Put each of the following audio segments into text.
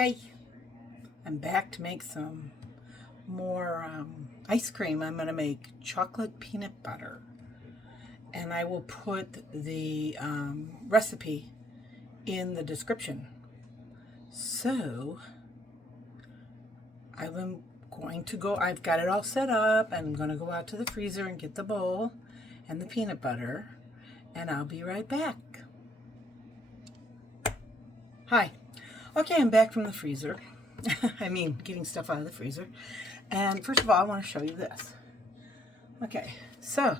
Hi, I'm back to make some more ice cream. I'm going to make chocolate peanut butter, and I will put the recipe in the description. So I'm going to go, I've got it all set up, and I'm going to go out to the freezer and get the bowl and the peanut butter, and I'll be right back. Hi. Okay, I'm back from the freezer. I mean, getting stuff out of the freezer. And first of all, I want to show you this. Okay, so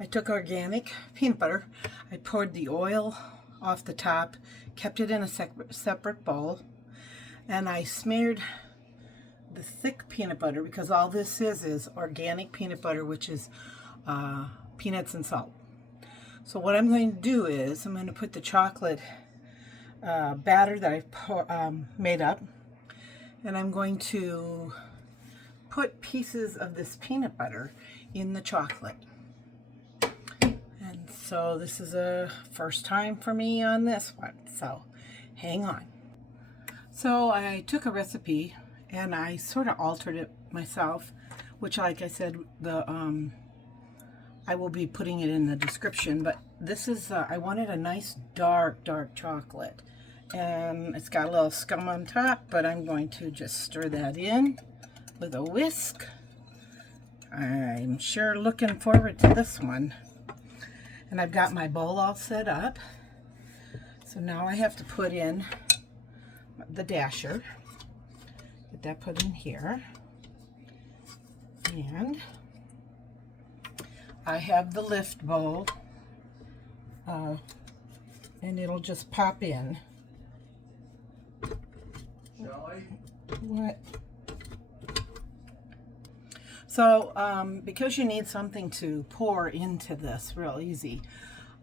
I took organic peanut butter. I poured the oil off the top, kept it in a separate bowl, and I smeared the thick peanut butter, because all this is organic peanut butter, which is peanuts and salt. So what I'm going to do is I'm going to put the chocolate batter that I've made up, and I'm going to put pieces of this peanut butter in the chocolate. And so this is a first time for me on this one, so hang on. So I took a recipe and I sort of altered it myself, which, like I said, I will be putting it in the description, but this is I wanted a nice dark chocolate, and it's got a little scum on top, but I'm going to just stir that in with a whisk. I'm sure looking forward to this one. And I've got my bowl all set up, so now I have to put in the dasher. Get that put in here, and I have the lift bowl, and it'll just pop in. What? So, because you need something to pour into this real easy,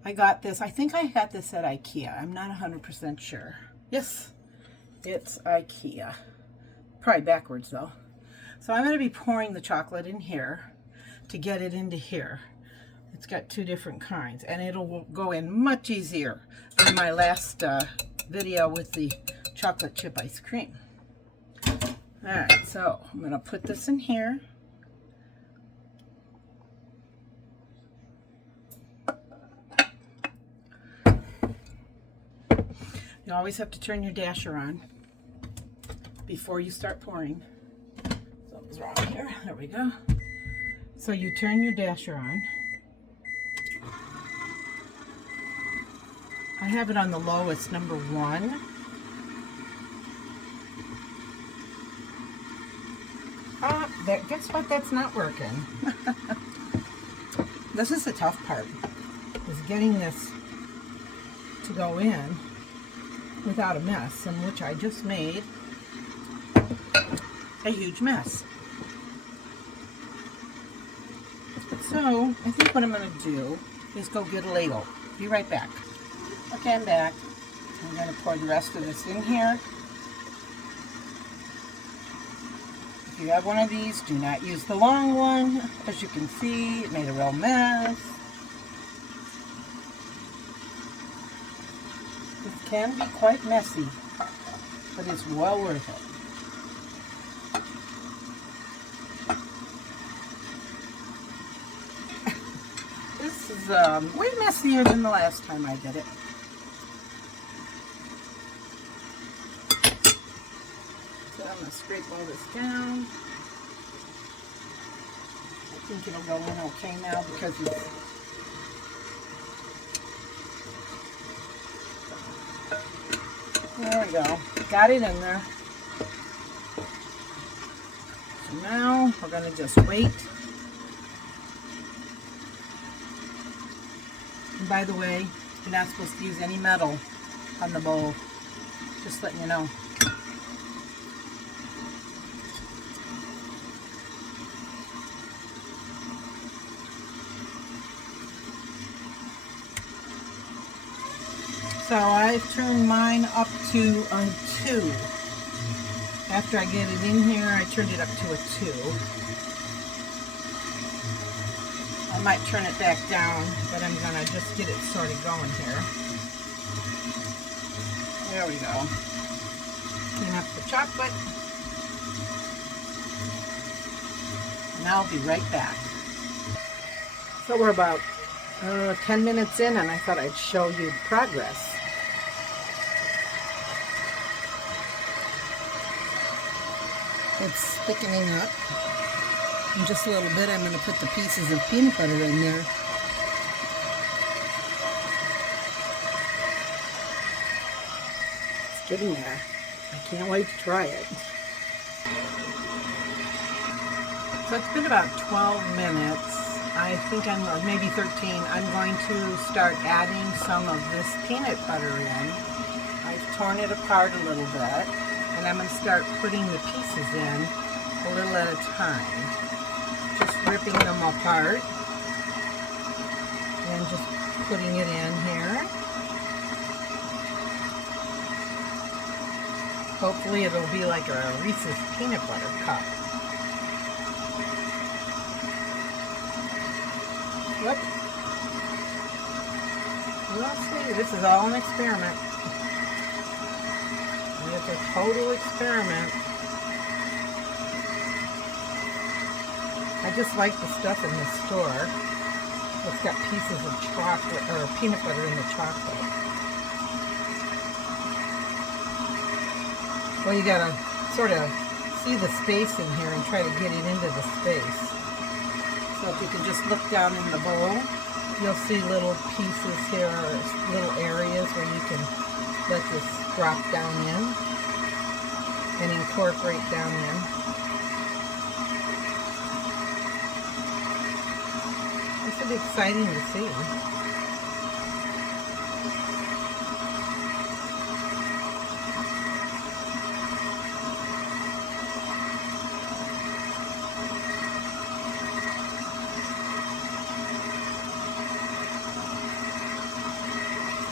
I got this. I think I got this at IKEA. I'm not 100% sure. Yes, it's IKEA. Probably backwards though. So I'm going to be pouring the chocolate in here to get it into here. It's got two different kinds, and it'll go in much easier than my last video with the chocolate chip ice cream. Alright, so I'm going to put this in here. You always have to turn your dasher on before you start pouring. Something's wrong here. There we go. So you turn your dasher on. I have it on the lowest, number 1. Guess what? That's not working. This is the tough part, is getting this to go in without a mess, in which I just made a huge mess. So I think what I'm going to do is go get a ladle. Be right back. Okay, I'm back. I'm going to pour the rest of this in here. If you have one of these, do not use the long one. As you can see, it made a real mess. This can be quite messy, but it's well worth it. This is way messier than the last time I did it. So I'm going to scrape all this down. I think it'll go in okay now because it's... There we go. Got it in there. So now we're going to just wait. And by the way, you're not supposed to use any metal on the bowl. Just letting you know. So I've turned mine up to a 2. After I get it in here, I turned it up to a 2. I might turn it back down, but I'm going to just get it sort of going here. There we go. clean up the chocolate. And I'll be right back. So we're about 10 minutes in, and I thought I'd show you progress. It's thickening up. In just a little bit, I'm going to put the pieces of peanut butter in there. It's getting there. I can't wait to try it. So it's been about 12 minutes. I think or maybe 13. I'm going to start adding some of this peanut butter in. I've torn it apart a little bit, and I'm going to start putting the pieces in a little at a time. Just ripping them apart and just putting it in here. Hopefully it'll be like a Reese's peanut butter cup. Whoop. We'll see. This is all an experiment. It's a total experiment. I just like the stuff in the store. It's got pieces of chocolate or peanut butter in the chocolate. Well, you gotta sort of see the space in here and try to get it into the space. So if you can just look down in the bowl, you'll see little pieces here, or little areas where you can let this drop down in and incorporate down in. This will be exciting to see.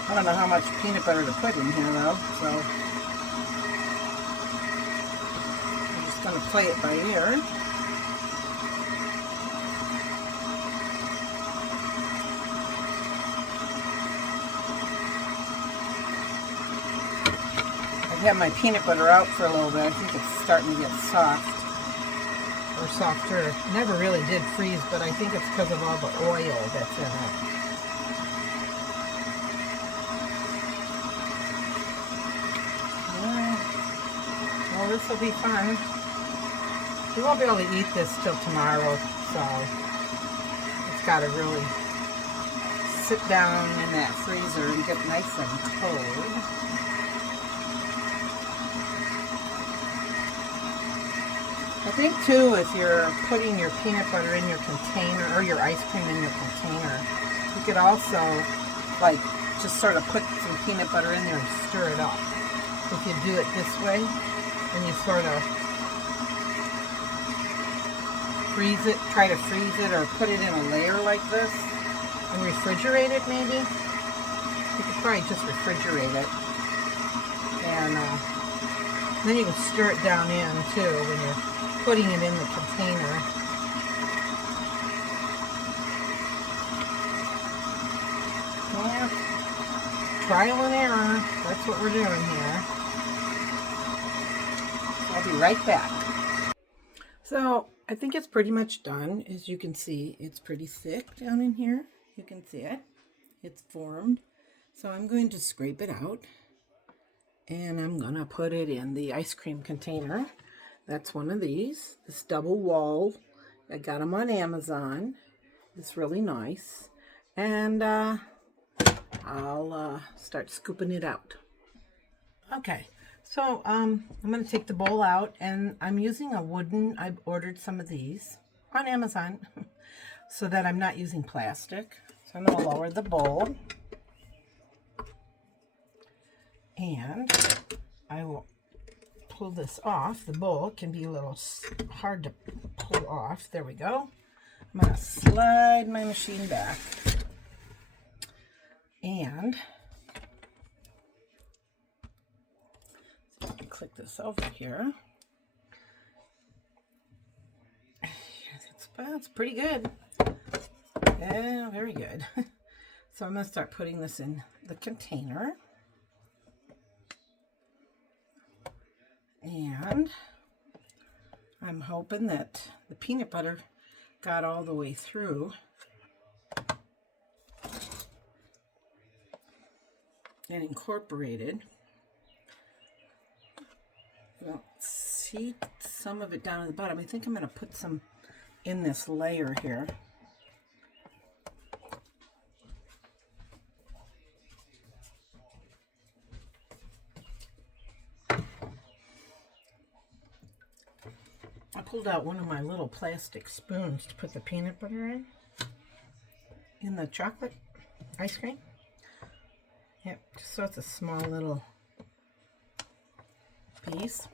I don't know how much peanut butter to put in here though, so I'm just going to play it by ear. I've had my peanut butter out for a little bit. I think it's starting to get soft, or softer. It never really did freeze, but I think it's because of all the oil that's in it. Well, this will be fun. We won't be able to eat this till tomorrow, so it's got to really sit down in that freezer and get nice and cold. I think too, if you're putting your peanut butter in your container or your ice cream in your container, you could also like just sort of put some peanut butter in there and stir it up. If you do it this way, and you sort of freeze it, try to freeze it, or put it in a layer like this, and refrigerate it maybe. You could probably just refrigerate it. And then you can stir it down in too when you're putting it in the container. Yeah. Trial and error. That's what we're doing here. I'll be right back. So I think it's pretty much done. As you can see, it's pretty thick down in here. You can see it. It's formed. So I'm going to scrape it out, and I'm going to put it in the ice cream container. That's one of these. This double wall. I got them on Amazon. It's really nice. And I'll start scooping it out. Okay. So I'm going to take the bowl out, and I'm using a wooden, I've ordered some of these on Amazon so that I'm not using plastic. So I'm going to lower the bowl, and I will pull this off. The bowl can be a little hard to pull off. There we go. I'm going to slide my machine back, and click this over here. It's pretty good. Yeah, very good. So I'm going to start putting this in the container. And I'm hoping that the peanut butter got all the way through. And incorporated. Well, see some of it down at the bottom. I think I'm going to put some in this layer here. I pulled out one of my little plastic spoons to put the peanut butter in the chocolate ice cream. Yep, just so it's a small little piece.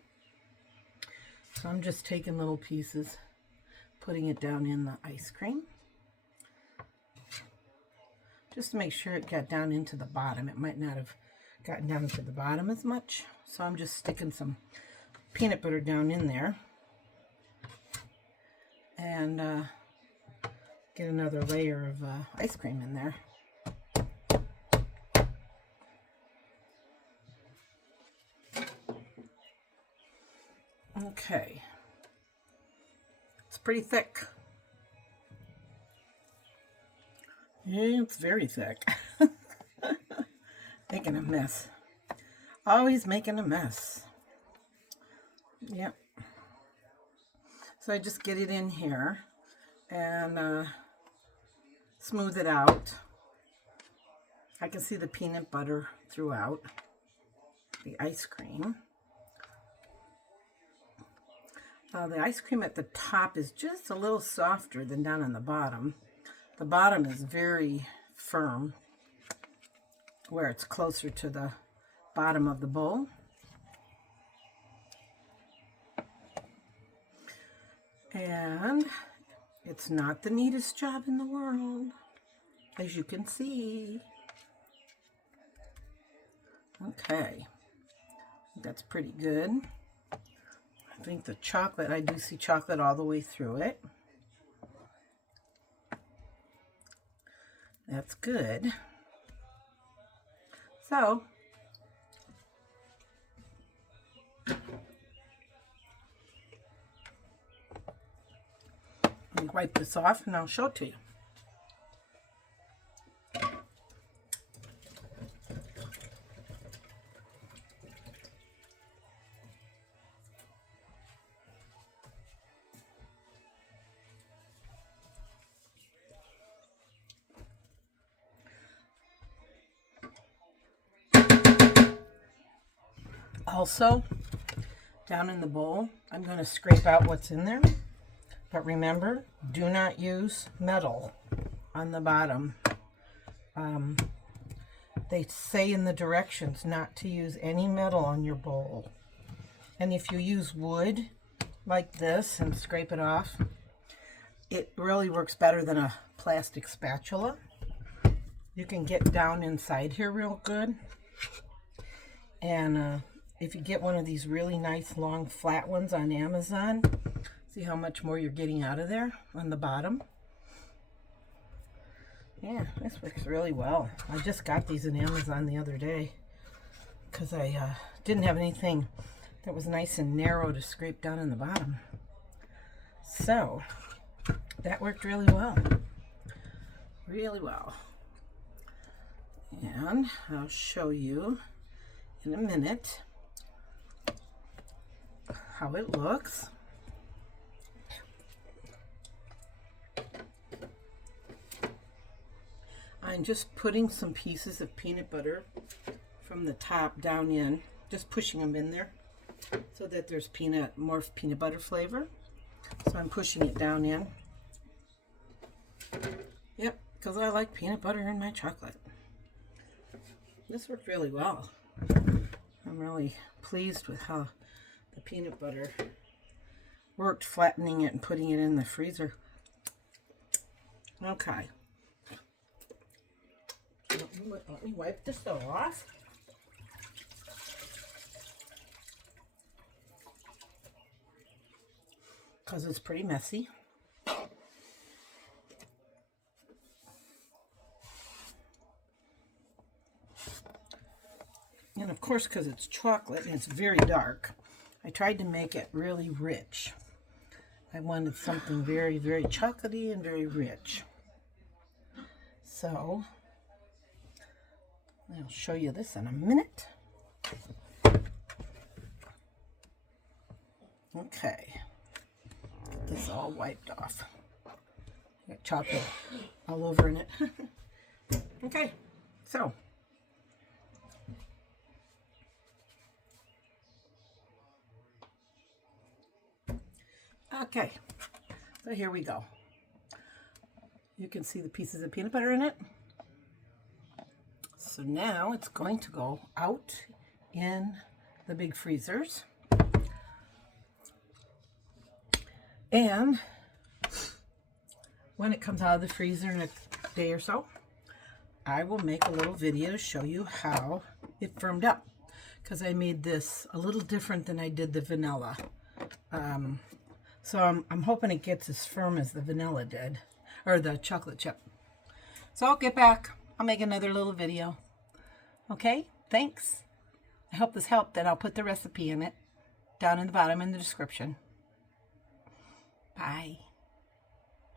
So I'm just taking little pieces, putting it down in the ice cream. Just to make sure it got down into the bottom. It might not have gotten down to the bottom as much. So I'm just sticking some peanut butter down in there. And get another layer of ice cream in there. Okay, it's pretty thick. It's very thick. Making a mess. Always making a mess. Yep. So I just get it in here and smooth it out. I can see the peanut butter throughout the ice cream. The ice cream at the top is just a little softer than down on the bottom. The bottom is very firm, where it's closer to the bottom of the bowl. And it's not the neatest job in the world, as you can see. Okay, that's pretty good. I think the chocolate, I do see chocolate all the way through it. That's good. So, let me wipe this off and I'll show it to you. Also, down in the bowl, I'm going to scrape out what's in there. But remember, do not use metal on the bottom. They say in the directions not to use any metal on your bowl. And if you use wood like this and scrape it off, it really works better than a plastic spatula. You can get down inside here real good. And if you get one of these really nice long flat ones on Amazon, see how much more you're getting out of there on the bottom? Yeah, this works really well. I just got these in Amazon the other day because I didn't have anything that was nice and narrow to scrape down in the bottom. So, that worked really well. Really well. And I'll show you in a minute how it looks. I'm just putting some pieces of peanut butter from the top down in, just pushing them in there so that there's more peanut butter flavor. So I'm pushing it down in. Yep, because I like peanut butter in my chocolate. This worked really well. I'm really pleased with how the peanut butter worked, flattening it and putting it in the freezer. Okay. Let me wipe this off. Because it's pretty messy. And of course, because it's chocolate and it's very dark, I tried to make it really rich. I wanted something very, very chocolatey and very rich. So, I'll show you this in a minute. Okay, get this all wiped off. Got chocolate all over in it. Okay, so here we go. You can see the pieces of peanut butter in it. So now it's going to go out in the big freezers. And when it comes out of the freezer in a day or so, I will make a little video to show you how it firmed up, because I made this a little different than I did the vanilla. So I'm hoping it gets as firm as the vanilla did, or the chocolate chip. So I'll get back. I'll make another little video. Okay, thanks. I hope this helped, and I'll put the recipe in it down in the bottom in the description. Bye.